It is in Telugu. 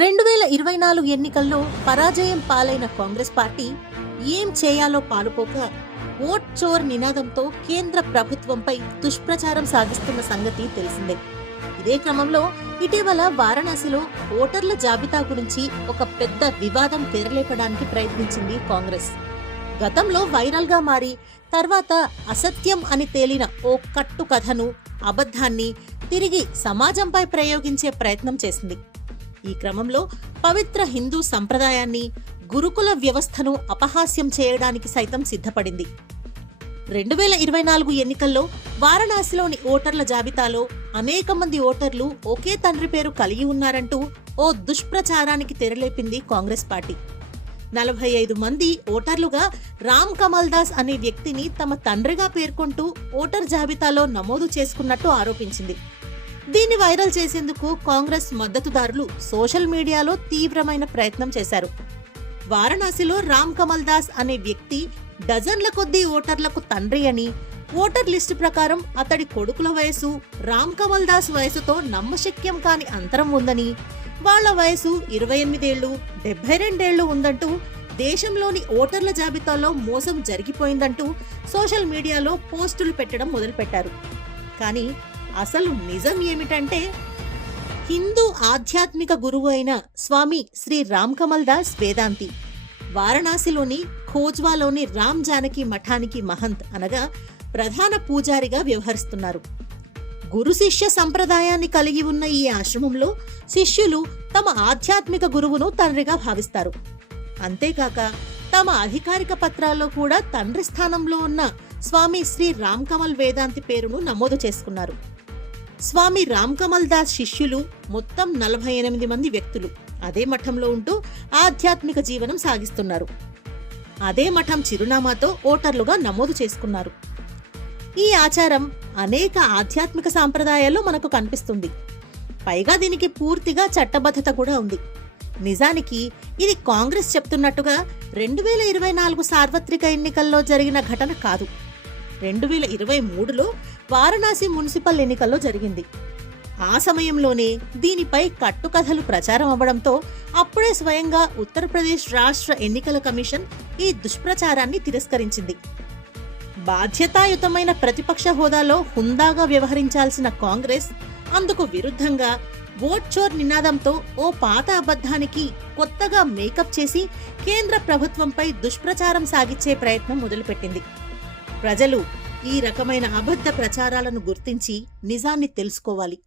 రెండు వేల ఇరవై నాలుగు ఎన్నికల్లో పరాజయం పాలైన కాంగ్రెస్ పార్టీ ఏం చేయాలో పాలుపోక ఓట్ చోర్ నినాదంతో కేంద్ర ప్రభుత్వంపై దుష్ప్రచారం సాగిస్తున్న సంగతి తెలిసిందే. ఇదే క్రమంలో ఇటీవల వారణాసిలో ఓటర్ల జాబితా గురించి ఒక పెద్ద వివాదం తెరలేపడానికి ప్రయత్నించింది కాంగ్రెస్. గతంలో వైరల్గా మారి తర్వాత అసత్యం అని తేలిన ఓ కట్టు కథను అబద్ధాన్ని తిరిగి సమాజంపై ప్రయోగించే ప్రయత్నం చేసింది. ఈ క్రమంలో పవిత్ర హిందూ సంప్రదాయాన్ని గురుకుల వ్యవస్థను అపహాస్యం చేయడానికి సైతం సిద్ధపడింది. రెండు వేల ఇరవై నాలుగు ఎన్నికల్లో వారణాసిలోని ఓటర్ల జాబితాలో అనేక మంది ఓటర్లు ఒకే తండ్రి పేరు కలిగి ఉన్నారంటూ ఓ దుష్ప్రచారానికి తెరలేపింది కాంగ్రెస్ పార్టీ. నలభై ఐదు మంది ఓటర్లుగా రామ్ కమల్ దాస్ అనే వ్యక్తిని తమ తండ్రిగా పేర్కొంటూ ఓటర్ జాబితాలో నమోదు చేసుకున్నట్టు ఆరోపించింది. దీన్ని వైరల్ చేసేందుకు కాంగ్రెస్ మద్దతుదారులు సోషల్ మీడియాలో తీవ్రమైన ప్రయత్నం చేశారు. వారణాసిలో రామ్ కమల్ దాస్ అనే వ్యక్తి డజన్ల కొద్దీ ఓటర్లకు తండ్రి అని ఓటర్ లిస్టు ప్రకారం అతడి కొడుకుల వయసు రామ్ కమల్ దాస్ వయసుతో నమ్మశక్యం కాని అంతరం ఉందని వాళ్ళ వయసు ఇరవై ఎనిమిదేళ్ళు డెబ్బై రెండేళ్ళు ఉందంటూ దేశంలోని ఓటర్ల జాబితాలో మోసం జరిగిపోయిందంటూ సోషల్ మీడియాలో పోస్టులు పెట్టడం మొదలుపెట్టారు. కానీ అసలు నిజం ఏమిటంటే హిందూ ఆధ్యాత్మిక గురువు అయిన స్వామి శ్రీ రామ్ కమల్ దాస్ వేదాంతి. వారణాసిలోని ఖోజ్వాలోని రామ్ జానకి మఠానికి మహంత్ అనగా ప్రధాన పూజారిగా వ్యవహరిస్తున్నారు. గురు శిష్య సంప్రదాయాన్ని కలిగి ఉన్న ఈ ఆశ్రమంలో శిష్యులు తమ ఆధ్యాత్మిక గురువును తండ్రిగా భావిస్తారు. అంతేకాక తమ అధికారిక పత్రాల్లో కూడా తండ్రి స్థానంలో ఉన్న స్వామి శ్రీ రామ్ కమల్ వేదాంతి పేరును నమోదు చేసుకున్నారు. స్వామి రామ్ కమల్ దాస్ శిష్యులు మొత్తం నలభై ఎనిమిది మంది వ్యక్తులు. అదే మఠంలో ఉంటూ ఆధ్యాత్మిక జీవనం సాగిస్తున్నారు. అదే మఠం చిరునామాతో ఓటర్లుగా నమోదు చేసుకున్నారు. ఈ ఆచారం అనేక ఆధ్యాత్మిక సాంప్రదాయాల్లో మనకు కనిపిస్తుంది. పైగా దీనికి పూర్తిగా చట్టబద్ధత కూడా ఉంది. నిజానికి ఇది కాంగ్రెస్ చెప్తున్నట్టుగా రెండు వేల ఇరవై నాలుగు సార్వత్రిక ఎన్నికల్లో జరిగిన ఘటన కాదు. రెండు వేల ఇరవై మూడులో వారణాసి మున్సిపల్ ఎన్నికల్లో జరిగింది. ఆ సమయంలోనే దీనిపై కట్టుకథలు ప్రచారం అవ్వడంతో అప్పుడే స్వయంగా ఉత్తరప్రదేశ్ రాష్ట్ర ఎన్నికల కమిషన్ ఈ దుష్ప్రచారాన్ని తిరస్కరించింది. బాధ్యతాయుతమైన ప్రతిపక్ష హోదాలో హుందాగా వ్యవహరించాల్సిన కాంగ్రెస్ అందుకు విరుద్ధంగా ఓట్ చోర్ నినాదంతో ఓ పాత అబద్ధానికి కొత్తగా మేకప్ చేసి కేంద్ర ప్రభుత్వంపై దుష్ప్రచారం సాగించే ప్రయత్నం మొదలుపెట్టింది. ప్రజలు ఈ రకమైన అబద్ధ ప్రచారాలను గుర్తించి నిజాన్ని తెలుసుకోవాలి.